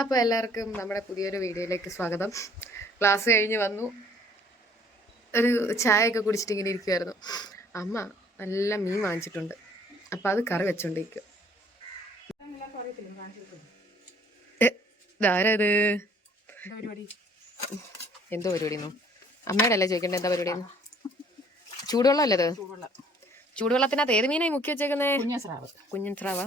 അപ്പോൾ എല്ലാവർക്കും നമ്മുടെ പുതിയൊരു വീഡിയോയിലേക്ക് സ്വാഗതം. ക്ലാസ് കഴിഞ്ഞ് വന്നു. ഒരു ചായയൊക്കെ കുടിച്ചിട്ട് ഇങ്ങനെ ഇരിക്കുമായിരുന്നു അമ്മ നല്ല മീൻ വാങ്ങിച്ചിട്ടുണ്ട്. അപ്പം അത് കറി വെച്ചോണ്ടിരിക്കും ഇതാരത്? എന്തോ പരിപാടിന്നു അമ്മയുടെ അല്ലേ ചോദിക്കണ്ടേ എന്താ പരിപാടിന്ന് ചൂടുവെള്ളം അല്ലേ അത്? ചൂടുവെള്ളത്തിനകത്ത് ഏത് മീനായി മുക്കി വെച്ചേക്കുന്നേ? കുഞ്ഞൻ സ്രാവ?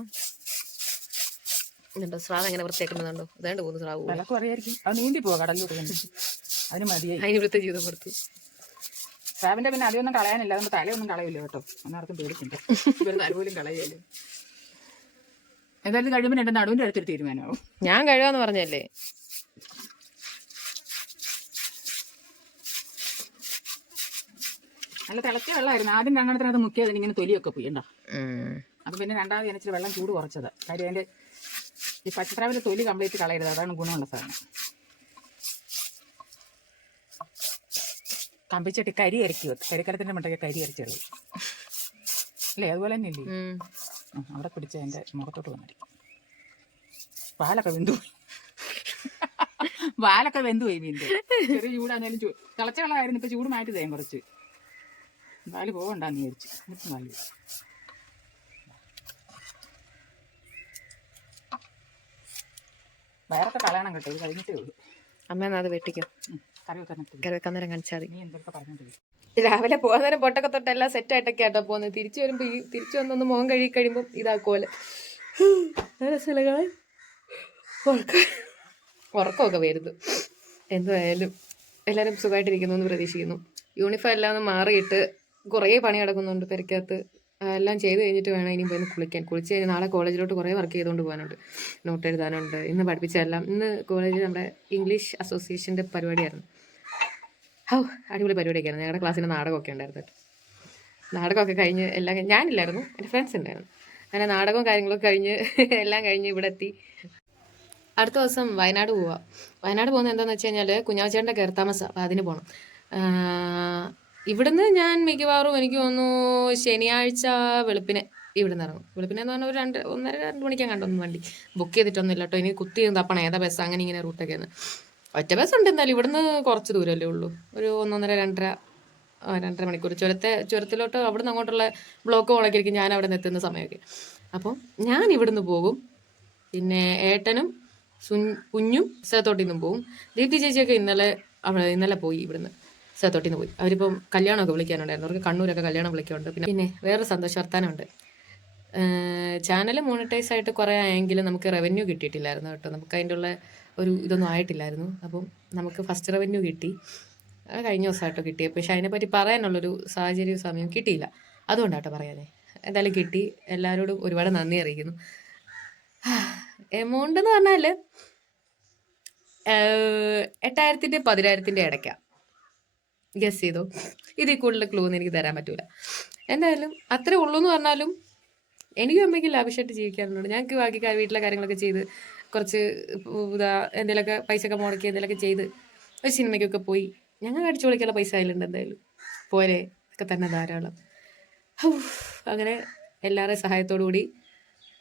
ഇതുണ്ടോ സ്രാവ് എങ്ങനെ വൃത്തിയാക്കുന്നുണ്ടോ അതാണ്ട് പോകുന്നു സ്രാവ് പോയി. വിളക്കും അറിയായിരിക്കും അത് നീന്തി പോവാ കടലിലൂടെ അതിന് മതിയായി. അതിന് ഇവിടുത്തെ ജീവിതം കൊടുത്തു സ്രാവിന്റെ പിന്നെ അതിയൊന്നും കളയാനില്ല. അതുകൊണ്ട് തലയൊന്നും കളയില്ല കേട്ടോ. അന്നാർക്കും പേടിക്കണ്ട. ഇവർ തലപോലും കളയല്ലേ എന്തായാലും കഴിയുമ്പോൾ എന്റെ നടുവിന്റെ അടുത്തൊരു തീരുമാനമാവും. ഞാൻ കഴിവാന്ന് പറഞ്ഞല്ലേ? നല്ല തിളച്ച വെള്ളമായിരുന്നു. ആദ്യം രണ്ടെണ്ണത്തിനകത്ത് മുക്കിയത് ഇങ്ങനെ തൊലിയൊക്കെ പോയി. ഉണ്ടോ അപ്പൊ പിന്നെ രണ്ടാമത് ഞാൻ ഇച്ചിരി വെള്ളം ചൂട് കുറച്ചത്. കാര്യം അതിന്റെ ഈ പച്ചപ്രാവിന്റെ തൊലി കംപ്ലീറ്റ് കളയരുത്. അതാണ് ഗുണമുള്ള സാധനം. കമ്പിച്ചിട്ട് കരി ഇറക്കി വെക്കും കരിക്കലത്തിന്റെ മുട്ടയ്ക്ക് കരി ഇറച്ചിടും അല്ലേ? അതുപോലെ തന്നെ ഇല്ലേ? അവിടെ പിടിച്ച എന്റെ മുഖത്തോട്ട് വന്നിട്ട് പാലൊക്കെ വെന്തു. പാലൊക്കെ വെന്തു പോയി മീന്റെ ചെറിയ ചൂടാന്നേലും ചൂ തിളച്ച വെള്ളമായിരുന്നു ഇപ്പൊ ചൂട് മാറ്റി തേൻ കുറച്ച് പാൽ പോകണ്ടെന്ന് വിചാരിച്ചു. എന്നിട്ടും പാൽ പോയി. വയറൊക്കെ കളയണം കേട്ടോ ഇത് കഴിഞ്ഞിട്ടേ ഉള്ളൂ. അമ്മ എന്നാ അത് വെട്ടിക്കോ? കറിവെക്കാൻ കറി വെക്കാൻ കറി വെക്കാൻ നേരം കാണിച്ചാൽ മതി നീ എന്തൊക്കെ പറഞ്ഞോണ്ട് രാവിലെ പോകാൻ നേരം പൊട്ടൊക്കെ തൊട്ട് എല്ലാം സെറ്റ് ആയിട്ടൊക്കെ ആട്ടോ പോകുന്നത്. തിരിച്ചു വരുമ്പോ ഈ തിരിച്ചു വന്നൊന്ന് മുഖം കഴുകി കഴിയുമ്പോൾ ഇതാക്കോലെ ഉറക്കമൊക്കെ വരുന്നു. എന്തായാലും എല്ലാവരും സുഖമായിട്ടിരിക്കുന്നു എന്ന് പ്രതീക്ഷിക്കുന്നു. യൂണിഫോം എല്ലാം ഒന്ന് മാറിയിട്ട് കുറേ പണി കിടക്കുന്നുണ്ട് പെരക്കകത്ത് എല്ലാം ചെയ്ത് കഴിഞ്ഞിട്ട് വേണം ഇനി പോയി കുളിക്കാൻ. കുളിച്ച് കഴിഞ്ഞ് നാളെ കോളേജിലോട്ട് കുറേ വർക്ക് ചെയ്തുകൊണ്ട് പോകാനുണ്ട്. നോട്ട് എഴുതാനുണ്ട്. ഇന്ന് പഠിപ്പിച്ചതെല്ലാം. ഇന്ന് കോളേജിൽ നമ്മുടെ ഇംഗ്ലീഷ് അസോസിയേഷന്റെ പരിപാടിയായിരുന്നു. ഹൗ അടിപൊളി പരിപാടിയൊക്കെയായിരുന്നു. ഞങ്ങളുടെ ക്ലാസ്സിന്റെ നാടകമൊക്കെ ഉണ്ടായിരുന്നു നാടകമൊക്കെ കഴിഞ്ഞ് എല്ലാം ഞാനില്ലായിരുന്നു. എന്റെ ഫ്രണ്ട്സ് ഉണ്ടായിരുന്നു. അങ്ങനെ നാടകവും കാര്യങ്ങളൊക്കെ കഴിഞ്ഞ് എല്ലാം കഴിഞ്ഞ് ഇവിടെ എത്തി. അടുത്ത ദിവസം വയനാട് പോവാം. വയനാട് പോകുന്നത് എന്താണെന്ന് വെച്ച് കഴിഞ്ഞാൽ കുഞ്ഞാവച്ചേട്ടന്റെ കയർത്താമസം അപ്പം അതിന് പോകണം ഇവിടുന്ന് ഞാൻ മിക്കവാറും എനിക്ക് തോന്നുന്നു ശനിയാഴ്ച വെളുപ്പിനെ ഇവിടുന്ന് ഇറങ്ങും. വെളുപ്പിനെ എന്ന് പറഞ്ഞാൽ ഒരു രണ്ട് ഒന്നര രണ്ട് മണിക്കാൻ കണ്ടൊന്നും വണ്ടി ബുക്ക് ചെയ്തിട്ടൊന്നുമില്ല കേട്ടോ. ഇനി കുത്തി തപ്പണം. ഏതാ ബസ് അങ്ങനെ ഇങ്ങനെ റൂട്ടൊക്കെ ഒന്ന് ഒറ്റ ബസ് ഉണ്ട് എന്നാലും ഇവിടുന്ന് കുറച്ച് ദൂരമല്ലേ ഉള്ളൂ. ഒരു ഒന്നൊന്നര രണ്ടര രണ്ടര മണിക്കൂർ. ചുരത്തെ ചുരത്തിലോട്ട് അവിടുന്ന് അങ്ങോട്ടുള്ള ബ്ലോക്ക് ഉണക്കിയിരിക്കും ഞാൻ അവിടെ നിന്ന് എത്തുന്ന സമയമൊക്കെ. അപ്പം ഞാൻ ഇവിടുന്ന് പോകും. പിന്നെ ഏട്ടനും സുൻ കുഞ്ഞും സ്ഥലത്തോട്ടിന്നും പോകും. ദീപ്തി ചേച്ചിയൊക്കെ ഇന്നലെ അവിടെ ഇന്നലെ പോയി ഇവിടുന്ന്. സേത്തോട്ടിൽ നിന്ന് പോയി. അവരിപ്പം കല്യാണമൊക്കെ വിളിക്കാനുണ്ടായിരുന്നു. അവർക്ക് കണ്ണൂരൊക്കെ കല്യാണം വിളിക്കാനുണ്ട്. പിന്നെ പിന്നെ വേറൊരു സന്തോഷ വർത്താനമുണ്ട് ചാനൽ മോണിറ്റൈസ് ആയിട്ട് കുറേ ആയെങ്കിലും നമുക്ക് റവന്യൂ കിട്ടിയിട്ടില്ലായിരുന്നു കേട്ടോ. നമുക്ക് അതിന്റെ ഉള്ള ഒരു ഇതൊന്നും ആയിട്ടില്ലായിരുന്നു. അപ്പം നമുക്ക് ഫസ്റ്റ് റവന്യൂ കിട്ടി. അത് കഴിഞ്ഞ ദിവസമായിട്ടോ കിട്ടിയത് പക്ഷെ അതിനെപ്പറ്റി പറയാനുള്ളൊരു സാഹചര്യവും സമയം കിട്ടിയില്ല. അതുകൊണ്ടാട്ടോ പറയാനേ എന്തായാലും കിട്ടി. എല്ലാവരോടും ഒരുപാട് നന്ദി അറിയിക്കുന്നു. എമൗണ്ട് എന്ന് പറഞ്ഞാൽ എട്ടായിരത്തിന്റെ പതിനായിരത്തിന്റെ ഇടയ്ക്കാണ് ഗസ് ചെയ്തോ. ഇതിൽ കൂടുതൽ ക്ലൂ എനിക്ക് തരാൻ പറ്റൂല. എന്തായാലും അത്രേ ഉള്ളൂ എന്ന് പറഞ്ഞാലും എനിക്കും അമ്മയ്ക്ക് ലാഭിഷായിട്ട് ജീവിക്കാനുണ്ട്. ഞങ്ങൾക്ക് ബാക്കി വീട്ടിലെ കാര്യങ്ങളൊക്കെ ചെയ്ത് കുറച്ച് ഇതാ എന്തെങ്കിലുമൊക്കെ പൈസ ഒക്കെ മുടക്കി എന്തെങ്കിലുമൊക്കെ ചെയ്ത് ഒരു സിനിമയ്ക്കൊക്കെ പോയി. ഞങ്ങൾ അടിച്ചു പൊളിക്കാനുള്ള പൈസ അതിലുണ്ട് എന്തായാലും. പോരെ ഒക്കെ തന്നെ ധാരാളം. അങ്ങനെ എല്ലാവരുടെയും സഹായത്തോടു കൂടി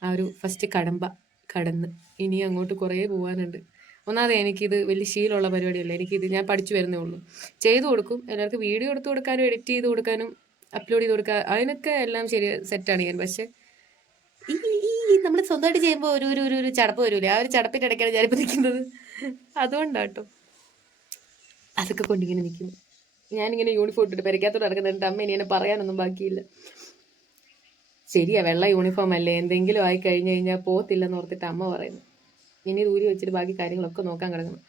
ആ ഒരു ഫസ്റ്റ് കടമ്പ കടന്ന് ഇനി അങ്ങോട്ട് കുറേ പോകാനുണ്ട് ഒന്നാമത് എനിക്കിത് വലിയ ശീലമുള്ള പരിപാടിയല്ല. എനിക്കിത് ഞാൻ പഠിച്ചു വരുന്നേ ഉള്ളൂ. ചെയ്തു കൊടുക്കും. എല്ലാവർക്കും വീഡിയോ എടുത്തു കൊടുക്കാനും എഡിറ്റ് ചെയ്ത് കൊടുക്കാനും അപ്ലോഡ് ചെയ്ത് കൊടുക്കാൻ അതിനൊക്കെ എല്ലാം ശരി സെറ്റാണ് ഞാൻ. പക്ഷെ ഈ ഈ നമ്മൾ സ്വന്തമായിട്ട് ചെയ്യുമ്പോൾ ഒരു ഒരു ഒരു ഒരു ചടപ്പ് വരൂലേ? ആ ഒരു ചടപ്പിന്റെ ഇടയ്ക്കാണ് ഞാനിപ്പോൾ നിൽക്കുന്നത്. അതുകൊണ്ടാട്ടോ. അതൊക്കെ കൊണ്ടിങ്ങനെ നിൽക്കുന്നു ഞാനിങ്ങനെ യൂണിഫോം ഇട്ടിട്ട് പെരക്കാത്തോട് നടക്കുന്നുണ്ട് അമ്മ ഇനി എന്നെ പറയാനൊന്നും ബാക്കിയില്ല. ശരിയാ വെള്ള യൂണിഫോം അല്ലേ? എന്തെങ്കിലും ആയി കഴിഞ്ഞു കഴിഞ്ഞാൽ പോത്തില്ലെന്ന് ഓർത്തിട്ട് അമ്മ പറയുന്നു. ഇനി ദൂരി വെച്ചിട്ട് ബാക്കി കാര്യങ്ങളൊക്കെ നോക്കാൻ കിടക്കുന്നു.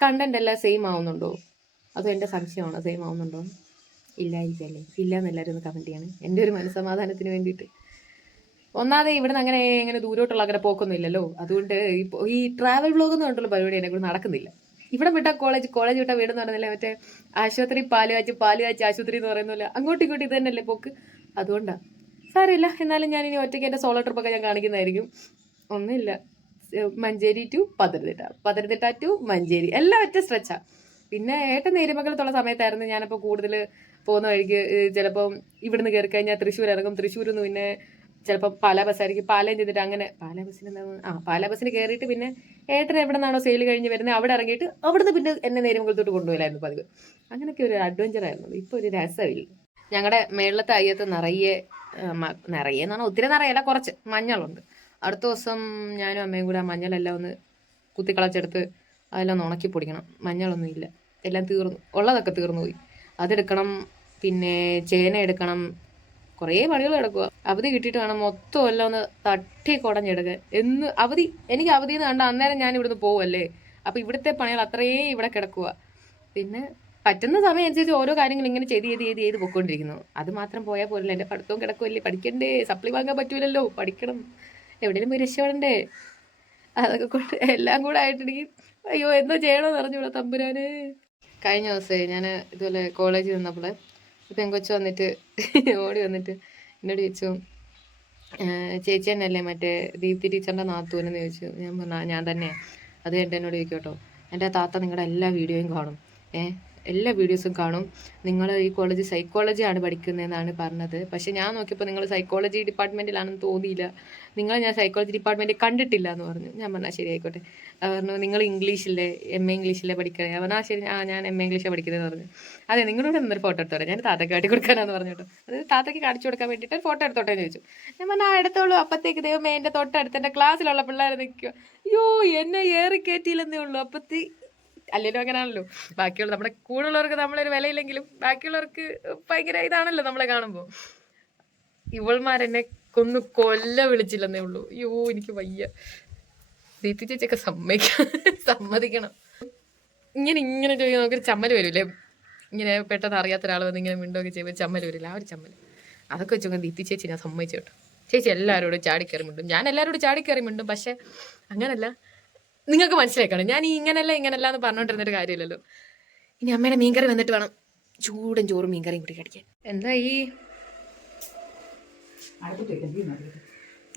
കണ്ടന്റ് എല്ലാം സെയിം ആവുന്നുണ്ടോ? അതോ എന്റെ സംശയമാണോ സെയിം ആവുന്നുണ്ടോ? ഇല്ലായിരിക്കല്ലേ ഇല്ല എന്ന് ഒന്ന് കമന്റ് ചെയ്യണം. എന്റെ ഒരു മനസ്സമാധാനത്തിന് വേണ്ടിയിട്ട്. ഒന്നാതെ ഇവിടെ നിന്ന് അങ്ങനെ ഇങ്ങനെ ദൂരോട്ടുള്ള അങ്ങനെ പോക്കൊന്നും ഇല്ലല്ലോ അതുകൊണ്ട് ഇപ്പോൾ ഈ ട്രാവൽ വ്ളോഗ് എന്ന് പറഞ്ഞിട്ടുള്ള പരിപാടി എന്നെ കൂടെ നടക്കുന്നില്ല. ഇവിടെ വിട്ട കോളേജ് കോളേജ് വിട്ട എന്ന് പറയുന്നില്ല മറ്റേ ആശുപത്രി പാൽ കാച്ച് പാൽ കാച്ച് ആശുപത്രി എന്ന് പറയുന്നില്ല അങ്ങോട്ടും ഇങ്ങോട്ടും ഇത് തന്നെയല്ലേ പോക്ക്? അതുകൊണ്ടാണ് സാരമില്ല. എന്നാലും ഞാൻ ഇനി ഒറ്റയ്ക്ക് എന്റെ സോളോ ട്രിപ്പൊക്കെ ഞാൻ കാണിക്കുന്നതായിരിക്കും. ഒന്നുമില്ല. മഞ്ചേരി ടു പത്തനംതിട്ട. പത്തനംതിട്ട ടു മഞ്ചേരി. എല്ലാം ഒറ്റ സ്ട്രെച്ചാ പിന്നെ ഏട്ടൻ നേരിമംഗലത്തുള്ള സമയത്തായിരുന്നു ഞാനപ്പോൾ കൂടുതൽ പോകുന്ന വഴിക്ക് ചിലപ്പം ഇവിടുന്ന് കയറി കഴിഞ്ഞാൽ തൃശ്ശൂർ ഇറങ്ങും. തൃശ്ശൂരിൽ നിന്ന് പിന്നെ ചിലപ്പോൾ പാലാ ബസ്സായിരിക്കും പാലയും ചെയ്തിട്ട് അങ്ങനെ പാലാ ബസ്സിന് എന്താണ്? ആ പാലാ ബസ്സിന് കയറിയിട്ട് പിന്നെ ഏട്ടൻ എവിടെ നിന്നാണോ സെയിൽ കഴിഞ്ഞ് വരുന്നത് അവിടെ ഇറങ്ങിയിട്ട് അവിടുന്ന് പിന്നെ എന്നെ നേരമുഖത്തോട്ട് കൊണ്ടുപോയില്ലായിരുന്നു പതിവ്. അങ്ങനെയൊക്കെ ഒരു അഡ്വഞ്ചർ ആയിരുന്നു. ഇപ്പോൾ ഒരു രസമില്ല. ഞങ്ങളുടെ മേളത്തെ അയ്യത്ത് നിറയെ നിറയെ എന്ന് പറഞ്ഞാൽ ഒത്തിരി നിറയല്ല കുറച്ച് മഞ്ഞളുണ്ട്. അടുത്ത ദിവസം ഞാനും അമ്മയും കൂടെ ആ മഞ്ഞളെല്ലാം ഒന്ന് കുത്തിക്കളച്ചെടുത്ത് അതെല്ലാം ഉണക്കി പൊടിക്കണം. മഞ്ഞളൊന്നും ഇല്ല. എല്ലാം തീർന്നു. ഉള്ളതൊക്കെ തീർന്നു പോയി. അതെടുക്കണം. പിന്നെ ചേന എടുക്കണം. കുറേ പണികൾ കിടക്കുക അവധി കിട്ടിയിട്ട് വേണം മൊത്തം എല്ലാം ഒന്ന് തട്ടി കുടഞ്ഞെടുക്കാൻ എന്ന് അവധി എനിക്ക് അവധി എന്ന് കണ്ട അന്നേരം ഞാൻ ഇവിടുന്ന് പോവല്ലേ? അപ്പോൾ ഇവിടുത്തെ പണികൾ അത്രയേ ഇവിടെ കിടക്കുക പിന്നെ പറ്റുന്ന സമയം അനുസരിച്ച് ഓരോ കാര്യങ്ങൾ ഇങ്ങനെ ചെയ്ത് ചെയ്ത് ചെയ്ത് ചെയ്ത് പൊയ്ക്കൊണ്ടിരിക്കുന്നു. അത് മാത്രം പോയാൽ പോരല്ലോ. എന്റെ പഠിത്തവും കിടക്കുമല്ലേ പഠിക്കണ്ടേ? സപ്ലി വാങ്ങാൻ പറ്റൂലല്ലോ. പഠിക്കണം. എവിടെയെങ്കിലും പോയി രക്ഷപ്പെടണ്ടേ അതൊക്കെ കൊണ്ട് എല്ലാം കൂടെ ആയിട്ടുണ്ടെങ്കിൽ അയ്യോ എന്തോ ചെയ്യണമെന്ന് അറിഞ്ഞൂടാ തമ്പുരാന്. കഴിഞ്ഞ ദിവസമേ ഞാൻ ഇതുപോലെ കോളേജിൽ നിന്നപ്പോൾ പെങ്കൊച്ച് വന്നിട്ട് ഓടി വന്നിട്ട് എന്നോട് ചോദിച്ചു "ഏഹ് ചേച്ചി തന്നെയല്ലേ മറ്റേ ദീപ്തി ടീച്ചറിന്റെ നാത്തൂനെന്ന് ചോദിച്ചു. ഞാൻ പറഞ്ഞു ഞാൻ തന്നെയാണ് അത് കഴിഞ്ഞിട്ട് എന്നോട് ചോദിക്കും കേട്ടോ എന്റെ താത്ത നിങ്ങളുടെ എല്ലാ വീഡിയോയും കാണും ഏഹ് എല്ലാ വീഡിയോസും കാണും. നിങ്ങൾ ഈ കോളേജ് സൈക്കോളജിയാണ് പഠിക്കുന്നതെന്നാണ് പറഞ്ഞത്. പക്ഷേ ഞാൻ നോക്കിയപ്പോൾ നിങ്ങൾ സൈക്കോളജി ഡിപ്പാർട്ട്മെന്റിലാണെന്ന് തോന്നിയില്ല. നിങ്ങൾ ഞാൻ സൈക്കോളജി ഡിപ്പാർട്ട്മെന്റിൽ കണ്ടിട്ടില്ല എന്ന് പറഞ്ഞു. ഞാൻ പറഞ്ഞാൽ ശരി ആയിക്കോട്ടെ. പറഞ്ഞു നിങ്ങൾ ഇംഗ്ലീഷിലെ എം എ ഇംഗ്ലീഷിലെ പഠിക്കണേ. ഞാൻ പറഞ്ഞാൽ ശരി ആ ഞാൻ എം എ ഇംഗ്ലീഷാണ് പഠിക്കുന്നതെന്ന് പറഞ്ഞു. അതെ നിങ്ങളോട് കൂടെ നിന്നൊരു ഫോട്ടോ എടുത്തോട്ടെ. ഞാൻ താത്തക്ക് കാട്ടി കൊടുക്കാനാന്ന് പറഞ്ഞു കേട്ടോ. അത് താത്തക്ക് കാണിച്ചു കൊടുക്കാൻ വേണ്ടിയിട്ട് ഫോട്ടോ എടുത്തോട്ടെ എന്ന് ചോദിച്ചു. ഞാൻ പറഞ്ഞാൽ ആ എടുത്തോളൂ. അപ്പത്തേക്ക് ദൈവമേ എന്റെ തൊട്ടടുത്ത് എന്റെ ക്ലാസ്സിലുള്ള പിള്ളേർ നിൽക്കുക അയ്യോ എന്നെ ഏറി കയറ്റിയില്ലെന്നേ ഉള്ളൂ. അപ്പത്തി അല്ലെങ്കിലും അങ്ങനെയാണല്ലോ ബാക്കിയുള്ള നമ്മുടെ കൂടുള്ളവർക്ക് നമ്മളൊരു വിലയില്ലെങ്കിലും ബാക്കിയുള്ളവർക്ക് ഭയങ്കര ഇതാണല്ലോ നമ്മളെ കാണുമ്പോൾ. ഇവൾമാരെന്നെ കൊന്ന് കൊല്ല വിളിച്ചില്ലെന്നേ ഉള്ളൂ. അയ്യോ എനിക്ക് വയ്യ. ദീപ്തി ചേച്ചിയൊക്കെ സമ്മതിക്കണം സമ്മതിക്കണം. ഇങ്ങനെ ഇങ്ങനെ ചോദിക്കാൻ നമുക്കൊരു ചമ്മൽ വരില്ലേ? ഇങ്ങനെ പെട്ടെന്ന് അറിയാത്ത ഒരാൾ വന്ന് ഇങ്ങനെ മിണ്ടൊക്കെ ചെയ്യുമ്പോൾ ചമ്മൽ വരില്ല? ആ ഒരു ചമ്മൽ അതൊക്കെ വെച്ചോണ്ട് ദീപ്തി ചേച്ചി ഞാൻ സമ്മതിച്ചു കേട്ടോ. ചേച്ചി എല്ലാവരോടും ചാടിക്കയറി മിണ്ടും. ഞാൻ എല്ലാവരോടും ചാടിക്കയറി മിണ്ടും. പക്ഷെ അങ്ങനല്ല. നിങ്ങൾക്ക് മനസ്സിലാക്കണം ഞാൻ ഈ ഇങ്ങനല്ല ഇങ്ങനല്ല എന്ന് പറഞ്ഞോണ്ടിരുന്നൊരു കാര്യമില്ലല്ലോ. ഇനി അമ്മയുടെ മീൻകറി വന്നിട്ട് വേണം. ചൂടും ചോറും മീൻകറിയും കൂടി കടിക്കാൻ എന്താ ഈ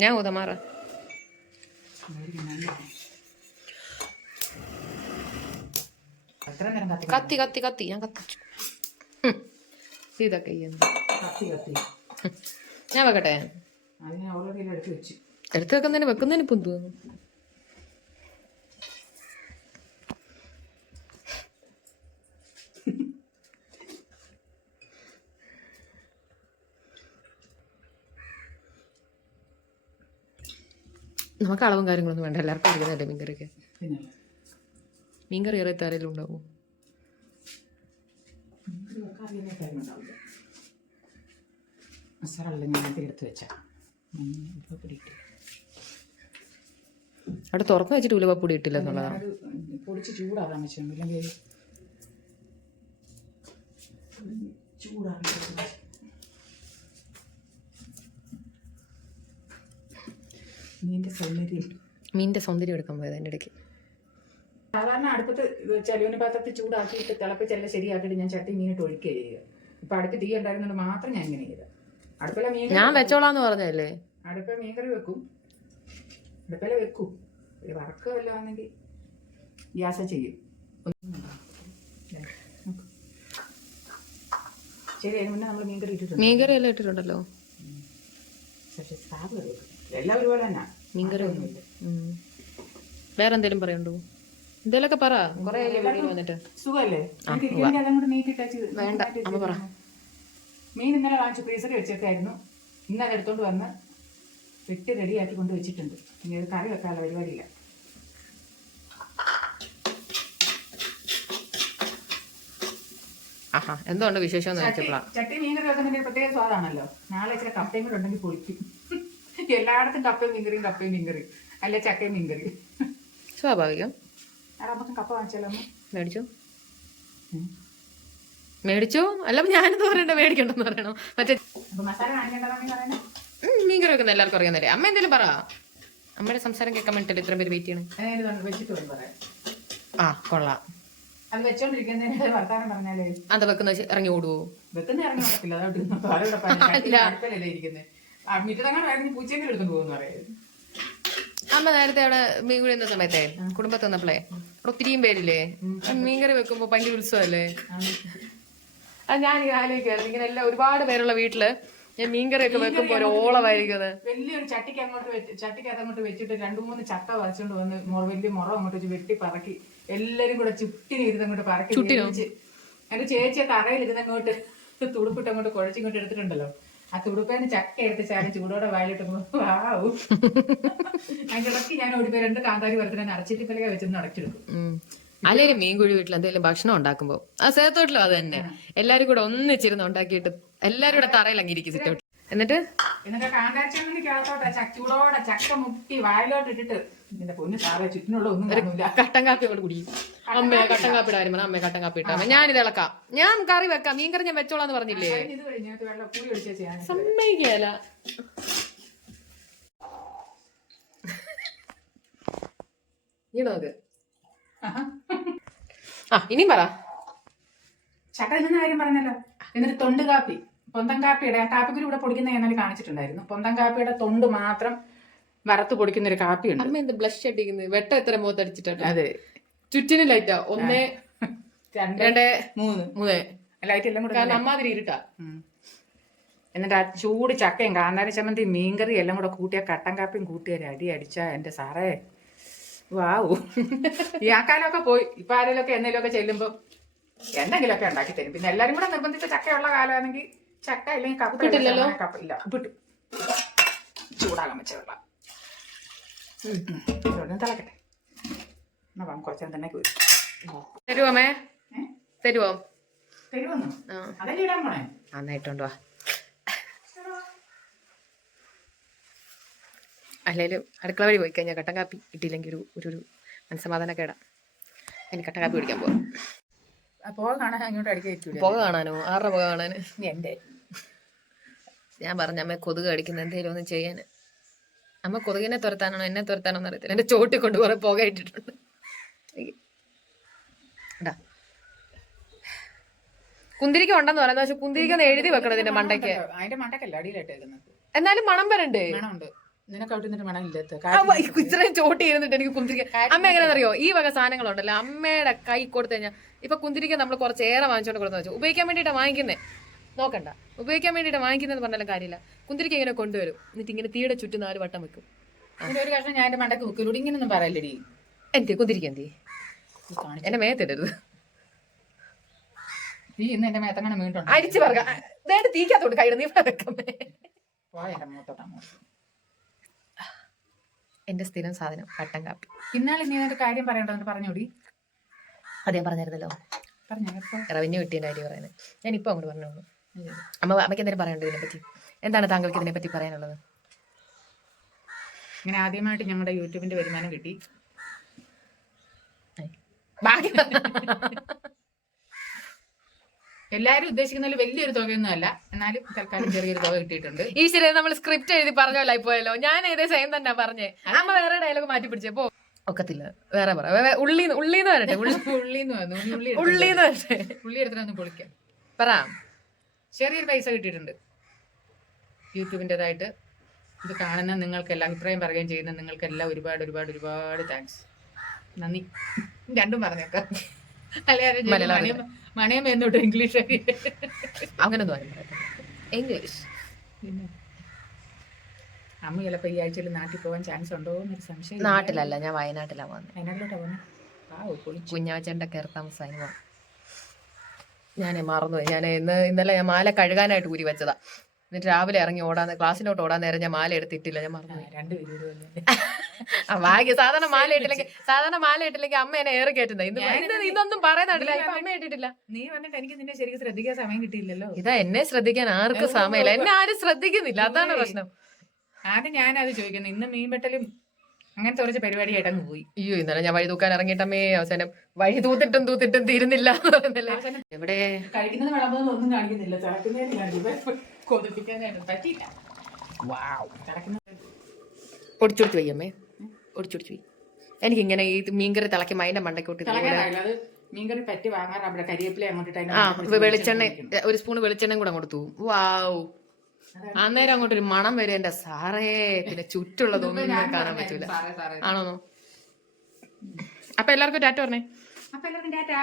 ഞാൻ ഉതമാറ കത്തി കത്തി കത്തി. ഞാൻ കത്തിച്ചു. ഇതൊക്കെ ഞാൻ വെക്കട്ടെ? എടുത്ത് വെക്കുന്നതിന് വെക്കുന്നതിന് ഇപ്പം തോന്നുന്നു നമുക്ക് അളവും കാര്യങ്ങളൊന്നും വേണ്ട. എല്ലാവർക്കും അറിയുന്നതല്ലേ മീൻകറിയൊക്കെ? മീൻകറി അറിയാത്ത ആരെങ്കിലും ഉണ്ടാവും? ഞാൻ എടുത്ത് അവിടെ തുറന്നു വെച്ചിട്ട് ഉലുവപ്പൊടി ഇട്ടില്ല എന്നുള്ളതാണ്? പൊടിച്ച് ചൂടാകാൻ വെച്ചിട്ടുണ്ട്. ഇല്ലെങ്കിൽ ചൂടാകാൻ നീന്റെ സൗന്ദര്യം. മീനിന്റെ സൗന്ദര്യം എടുക്കാൻ പോയത് അതിന്റെ ഇടയ്ക്ക്. സാധാരണ അടുപ്പത്ത് ചലുവിന് പാത്രത്തിൽ ചൂടാക്കിയിട്ട് തിളപ്പിച്ചെല്ലാം ശരിയാക്കിയിട്ട് ഞാൻ ചട്ടി മീനിട്ട് ഒഴിക്കുക ചെയ്യുക. ഇപ്പൊ അടുപ്പ് തീ ഉണ്ടായിരുന്നത് മാത്രം ഞാൻ ഇങ്ങനെ ചെയ്തത്. അടുപ്പിലെ മീൻ ഞാൻ വെച്ചോളാന്ന് പറഞ്ഞല്ലേ അടുപ്പ മീൻകറി വെക്കും. അടുപ്പിലെ വെക്കും. ഒരു വറക്ക് വല്ല ആണെങ്കിൽ ഗ്യാസ് ചെയ്യും. ശരി അതിന് മുന്നേ നമ്മൾ മീൻകറി ഇട്ടിട്ടുണ്ട്. മീൻകറി എല്ലാം ഇട്ടിട്ടുണ്ടല്ലോ. പക്ഷെ കറി വെക്കും. എല്ലാം ഒരുപോലെ തന്നെ. മീൻകറി ഒന്നും ഉം. വേറെ എന്തേലും പറയണ്ടോ? എന്തേലൊക്കെ പറ. കുറേ വന്നിട്ട്. സുഖമല്ലേ വേണ്ട, അമ്മ പറ. മീൻ ഇന്നലെ വാങ്ങിച്ചു. ഫ്രീസറിൽ വെച്ചേക്കായിരുന്നു ഇന്ന് അത് എടുത്തോണ്ട് വന്ന് വെട്ടി റെഡിയാക്കി കൊണ്ട് വെച്ചിട്ടുണ്ട്. ഇനി അത് കറി വെക്കാനുള്ള പരിപാടിയില്ല. ആഹാ എന്തുകൊണ്ട് വിശേഷം ചട്ടി മീൻ കറി വെക്കുന്നതിന്റെ പ്രത്യേക സ്വാദാണല്ലോ. നാളെ ഇച്ചിരി കപ്പയും കൂടെ ഉണ്ടെങ്കിൽ പൊളിക്കും. എല്ലായിടത്തും കപ്പയും മീൻകറിയും കപ്പയും മീൻകറി അല്ല ചക്കയും മീൻകറി സ്വാഭാവികം. അവിടെ നമുക്ക് കപ്പ വാങ്ങിച്ചാലോ അമ്മ? മേടിച്ചോ? അല്ല ഞാനിത് പറയണ്ട മേടിക്കണ്ടെന്ന് പറയണോ? മറ്റേ മീൻകറി വെക്കുന്ന എല്ലാവർക്കും അറിയാന്നല്ലേ അമ്മ എന്തേലും പറ. അമ്മയുടെ സംസാരം കേൾക്കാൻ വേണ്ടി ഇത്രയും പേര് വെയിറ്റ് ചെയ്യണം? ആ കൊള്ളാം. അത് വെച്ചോണ്ടിരിക്കുന്നതിന് വർത്താനം പറഞ്ഞാലേ? അത് വെക്കുന്ന ഇറങ്ങി ഓടുവോ? വെക്കുന്ന ഇറങ്ങി നടക്കില്ല. അതോട്ട് അടുപ്പലല്ലേ ഇരിക്കുന്നത് പോകുന്നു അമ്മ നേരത്തെ അവിടെ മീൻ കൂടി നിന്ന സമയത്തെ കുടുംബത്ത് വന്നപ്പോഴേ അവിടെ ഒത്തിരിയും പേരില്ലേ? മീൻകറി വെക്കുമ്പോ ഭയങ്കര ഉത്സവല്ലേ അത് ഞാൻ ആലോചിക്കായിരുന്നു. ഇങ്ങനെ എല്ലാം ഒരുപാട് പേരുള്ള വീട്ടിൽ ഞാൻ മീൻകറിയൊക്കെ വെക്കുമ്പോ ഒരു ഓളമായിരിക്കും അത്. വലിയൊരു ചട്ടിക്ക് അങ്ങോട്ട് വെച്ച് ചട്ടിക്ക് അങ്ങോട്ട് വെച്ചിട്ട് രണ്ടു മൂന്ന് ചട്ട വരച്ചോണ്ട് വന്ന് വലിയ മുറം അങ്ങോട്ട് വെച്ച് വെട്ടി പറക്കി. എല്ലാരും കൂടെ ചുട്ടിന് ഇരുന്ന് അങ്ങോട്ട് പറക്കി എന്റെ ചേച്ചിയെ തറയിൽ ഇരുന്നങ്ങോട്ട് തുടുപ്പിട്ട് അങ്ങോട്ട് കുഴച്ചിങ്ങോട്ട് എടുത്തിട്ടുണ്ടല്ലോ. ആ തുടുപ്പേന്ന് ചക്ക എടുത്ത് ചാരി ചൂടോടെ വായിലിട്ട് വാവു. അതിനിടയ്ക്ക് ഞാൻ ഓടിപ്പോയി രണ്ട് കാന്താരി വരത്തിന് അരച്ചിട്ട് പലക വെച്ചൊന്ന് അടച്ചെടുക്കും. അല്ലെങ്കിൽ മീൻകുഴി വീട്ടിൽ എന്തെങ്കിലും ഭക്ഷണം ഉണ്ടാക്കുമ്പോ ആ സേത്തോട്ടിലും അത് തന്നെ. എല്ലാരും കൂടെ ഒന്നിച്ചിരുന്ന് ഉണ്ടാക്കിയിട്ട് എല്ലാരും കൂടെ തറയിൽ അങ്ങിരിക്കും സിറ്റൗട്ട് എന്നിട്ട്? എന്നിട്ട് കാന്താരി ചൂടോടെ ചക്ക മുക്കി വായിലോട്ട് ഇട്ടിട്ട് ഇതിന്റെ പൊന്നു സാറേ ചുറ്റിനുള്ള ഒന്നും കട്ടൻ കാപ്പി കൊണ്ട് കുടിക്കും. അമ്മ കട്ടൻ അമ്മ കട്ടൻ കാപ്പി ഇട്ടാ ഇളക്കാം. ഞാൻ കറി വെക്കാം. മീൻ കറി ഞാൻ വെച്ചോളാന്ന് പറഞ്ഞില്ലേ? സമ്മതിക്കല. നോക്ക് ആ ഇനിയും പറ. ചക്ക തിന്നുന്ന കാര്യം പറഞ്ഞല്ലോ. എന്നിട്ട് തൊണ്ട് കാപ്പി. പൊന്തം കാപ്പിയുടെ കാപ്പിക്കുരു ഇവിടെ പൊടിക്കുന്ന ഞാൻ കാണിച്ചിട്ടുണ്ടായിരുന്നു. പൊന്തം കാപ്പിയുടെ തൊണ്ട് മാത്രം വറുത്ത് പൊടിക്കുന്ന ഒരു കാപ്പിയുണ്ട്. അമ്മ എന്ത് ബ്ലഷ് അടിക്കുന്നത്? വെട്ട എത്ര മുഖത്തടിച്ചിട്ടുണ്ട്? അതെ. ചുറ്റിനും ലൈറ്റാ ഒന്ന് രണ്ട് മൂന്ന്. മൂന്ന്. ലൈറ്റ് എല്ലാം കൂടെ കാരണം അമ്മാതിരി ഇരുട്ടാ. എന്നിട്ട് ആ ചൂട് ചക്കയും കാന്താര ചമ്മന്തി മീൻകറി എല്ലാം കൂടെ കൂട്ടിയ കട്ടൻ കാപ്പിയും കൂട്ടിയ അടി അടിച്ച എന്റെ സാറേ. വാവു ഈ ആ കാലമൊക്കെ പോയി. ഇപ്പൊ ആരെങ്കിലുമൊക്കെ എന്തെങ്കിലുമൊക്കെ ചെല്ലുമ്പോ എന്തെങ്കിലുമൊക്കെ ഉണ്ടാക്കി തരും. പിന്നെ എല്ലാരും കൂടെ നിർബന്ധിച്ച ചക്കയുള്ള കാലമാണെങ്കിൽ ചക്ക ഇല്ലെങ്കിൽ കപ്പ ഉപ്പിട്ടില്ലല്ലോ? കപ്പ ഇല്ല ഉപ്പിട്ടു ചൂടാകാൻ വെച്ച വെള്ളം. ഉം. ഇതൊന്ന് തിളക്കട്ടെ എന്നാ കുറച്ച് തന്നെ തരുവോ അമ്മേ? തരുവോ? നന്നായിട്ടുണ്ട് വാ. അല്ലേലും അടുക്കള വഴി പോയി കഴിഞ്ഞാൽ കട്ടൻ കാപ്പി കിട്ടിയില്ലെങ്കിൽ ഒരു ഒരു ഒരു മനസ്സമാധാനമൊക്കെ ഇടാം. എനിക്ക് കട്ടൻ കാപ്പി കുടിക്കാൻ പോവാം. പോക കാണാൻ അങ്ങോട്ട് അടിക്കാൻ പുക കാണാനോ? ആരുടെ പുക കാണാൻ എന്റെ. ഞാൻ പറഞ്ഞ അമ്മ കൊതുക് അടിക്കുന്ന എന്തെങ്കിലും ഒന്നും ചെയ്യാൻ അമ്മ കൊതുകിനെ തുരത്താനാണോ എന്നെ തുരത്താനോ എന്ന് അറിയത്തില്ല എന്റെ ചോട്ടി കൊണ്ട് കുറെ പുക ഇട്ടിട്ടുണ്ട്. ഇതാ. കുന്തിരിക്ക ഉണ്ടെന്ന് പറയുന്നത് പക്ഷെ കുന്തിരിക്ക എഴുതി വെക്കണം ഇതിന്റെ മണ്ടയ്ക്ക്. അതിന്റെ മണ്ടക്കല്ല അടിയിലിട്ടേക്കുന്നത്? എന്നാലും മണം വരണ്ടേ? മണമുണ്ട്. നിനക്ക് അവിടെ നിന്നിട്ട് മണം ഇല്ലാത്ത ഇത്രയും ചോട്ടി ഇരുന്നിട്ട് എനിക്ക് കുന്തിരിക്ക അമ്മ എങ്ങനെയാണെന്നറിയോ? ഈ വക സാധനങ്ങളുണ്ടല്ലോ അമ്മയുടെ കൈ കൊടുത്തു കഴിഞ്ഞാൽ ഇപ്പൊ കുന്തിരിക്ക നമ്മൾ കുറച്ച് ഏറെ വാങ്ങിച്ചോണ്ട് കൊടുത്തു വെച്ചു. ഉപയോഗിക്കാൻ വേണ്ടിയിട്ടാണ് വാങ്ങിക്കുന്നേ. നോക്കണ്ട. ഉപയോഗിക്കാൻ വേണ്ടിയിട്ട് വാങ്ങിക്കുന്നത് പറഞ്ഞാലും കാര്യമില്ല. കുന്തിരിക്ക ഇങ്ങനെ കൊണ്ടുവരും. എന്നിട്ട് ഇങ്ങനെ തീയുടെ ചുറ്റും നാല് വട്ടം വെക്കും. ഒരു കഷ്ണം ഞാൻ എന്റെ മണ്ടക്ക് വെക്കലൂടി ഇങ്ങനൊന്നും പറയല്ലടി. എന്തി കുന്തിരിക്ക എന്തി? എന്നെ മേത്തിടരുത്. നീ ഇന്ന് എന്റെ മേത്തങ്ങനെ വീണ്ടും അരിച്ചു പറക നേരെ തീക്കാത്തോണ്ട് കൈയുടെ നീ ഇവിടെ വെക്കമ്മേ പോയ എന്റെ മൂത്തോട്ടാ എന്റെ സ്ഥിരം സാധനം കട്ടൻ കാപ്പി. ഇന്നാളെ നീ എന്റെ കാര്യം പറയണ്ടെന്ന് പറഞ്ഞോടി. അതേ പറഞ്ഞിരുന്നല്ലോ പറഞ്ഞു റവന്യൂ കിട്ടിയ കാര്യം പറയുന്നത്. ഞാൻ ഇപ്പൊ അങ്ങോട്ട് പറഞ്ഞോളൂ. അമ്മ അമ്മയ്ക്ക് എന്തെങ്കിലും പറയാനുണ്ട് ഇതിനെ പറ്റി എന്താണ് താങ്കൾക്ക് ഇതിനെ പറ്റി പറയാനുള്ളത്? ഇങ്ങനെ ആദ്യമായിട്ട് ഞങ്ങളുടെ യൂട്യൂബിന്റെ വരുമാനം കിട്ടി. എല്ലാരും ഉദ്ദേശിക്കുന്ന വലിയൊരു തുകയൊന്നും അല്ല. എന്നാലും തൽക്കാലം ചെറിയൊരു തുക കിട്ടിയിട്ടുണ്ട്. ഈ ശരി നമ്മൾ സ്ക്രിപ്റ്റ് എഴുതി പറഞ്ഞല്ലോ പോയല്ലോ. ഞാൻ ഏതേ സെയിം തന്നെ പറഞ്ഞേ. അമ്മ വേറെ ഡയലോഗ് മാറ്റി പിടിച്ചേ പോ. ഒക്കത്തില്ല. വേറെ പറ. ഉള്ളിന്ന് ഉള്ളിന്ന് ഉള്ളീന്ന് ഉള്ളീന്ന് വരട്ടെ. ഉള്ളി ഉള്ളിന്ന് വന്നു. ഉള്ളി ഉള്ളി എടുത്ത് ഉള്ളീന്ന് വരട്ടെ. ഉള്ളി എടുത്തിട്ടൊന്ന് പൊളിക്കാം. പറ. ചെറിയൊരു പൈസ കിട്ടിയിട്ടുണ്ട്. യൂട്യൂബിന്റെതായിട്ട് ഇത് കാണുന്ന നിങ്ങൾക്കെല്ലാം അഭിപ്രായം പറയുകയും ചെയ്യുന്ന നിങ്ങൾക്കെല്ലാം ഒരുപാട് ഒരുപാട് ഒരുപാട് താങ്ക്സ് നന്ദി. രണ്ടും പറഞ്ഞേക്കാം. മലയാളം മണിയം എന്നോട്ട് ഇംഗ്ലീഷ് അങ്ങനെ ഇംഗ്ലീഷ് പിന്നെ? അമ്മ ചിലപ്പോൾ ഈ ആഴ്ചയിൽ നാട്ടിൽ പോകാൻ ചാൻസ് ഉണ്ടോ എന്നൊരു സംശയം നാട്ടിലല്ല ഞാൻ വയനാട്ടിലാണ് വന്നത് വയനാട്ടിലോട്ടാ പോകുന്നത് ആ പൊളിച്ചു. കുഞ്ഞാച്ചന്റെ കയറി താമസായി ഞാൻ മറന്നുപോയി ഞാൻ ഇന്ന് ഇന്നലെ ഞാൻ മാല കഴുകാനായിട്ട് ഊരി വെച്ചതാ. എന്നിട്ട് രാവിലെ ഇറങ്ങി ഓടാൻ ക്ലാസ്സിലോട്ട് ഓടാൻ നേരം ഞാൻ മാല എടുത്തിട്ടില്ല. ഞാൻ മറന്നു ഭാഗ്യം. സാധാരണ മാല ഇട്ടില്ലെങ്കിൽ സാധാരണ മാല ഇട്ടില്ലെങ്കിൽ അമ്മ എന്നെ ഏറെ കയറ്റുന്നത് ഇന്ന് ഇതൊന്നും പറയുന്നില്ല ഇപ്പൊ അമ്മ ഇട്ടിട്ടില്ല. നീ വന്നിട്ട് എനിക്ക് നിന്നെ ശരിക്കും ശ്രദ്ധിക്കാൻ സമയം കിട്ടിയില്ലല്ലോ. ഇതാ എന്നെ ശ്രദ്ധിക്കാൻ ആർക്കും സമയമില്ല. എന്നെ ആരും ശ്രദ്ധിക്കുന്നില്ല. അതാണ് പ്രശ്നം. ആദ്യം ഞാനത് ചോദിക്കുന്നു. ഇന്ന് മീൻ വെട്ടലും അങ്ങനത്തെ കുറച്ച് പരിപാടിയായിട്ട് അങ്ങ് പോയി. അയ്യോ ഇന്നലെ ഞാൻ വഴി തൂക്കാൻ ഇറങ്ങിയിട്ടമ്മേ അവസാനം വഴി തൂത്തിട്ടും തൂത്തിട്ടും തീരുന്നില്ല എന്നല്ലേ. എവിടെ? കഴിക്കുന്നത് ഒന്നും കാണിക്കുന്നില്ല. തിളക്കുന്നതിന് കാണിക്കും കൊതിപ്പിക്കാനായിട്ട് പറ്റിയില്ല. തിളക്കുന്ന ഒടിച്ചൊടിച്ച് ഒടിച്ചൊടിച്ച് വയ്യ. എനിക്ക് ഇങ്ങനെ ഈ മീൻകറി തിളക്കുമ്പോൾ അതിന്റെ മണ്ടയ്ക്കോട്ട് ഇതുപോലെ തിളക്കാനായില്ല അത് മീൻകറി പറ്റി വാങ്ങാൻ അവിടെ കരിവേപ്പില അങ്ങോട്ട് ഇട്ട് ആ മണ്ടയ്ക്ക് വെളിച്ചെണ്ണ ഒരു സ്പൂൺ വെളിച്ചെണ്ണയും കൂടെ കൊടുത്തു വാവ്. അന്നേരം അങ്ങോട്ട് ഒരു മണം വരും എന്റെ സാറേ പിന്നെ ചുറ്റുള്ളതൊന്നും കാണാൻ പറ്റൂല. ആണോന്നോ? അപ്പൊ എല്ലാവർക്കും ടാറ്റ പറഞ്ഞേ. അപ്പൊ എല്ലാവർക്കും ടാറ്റാ.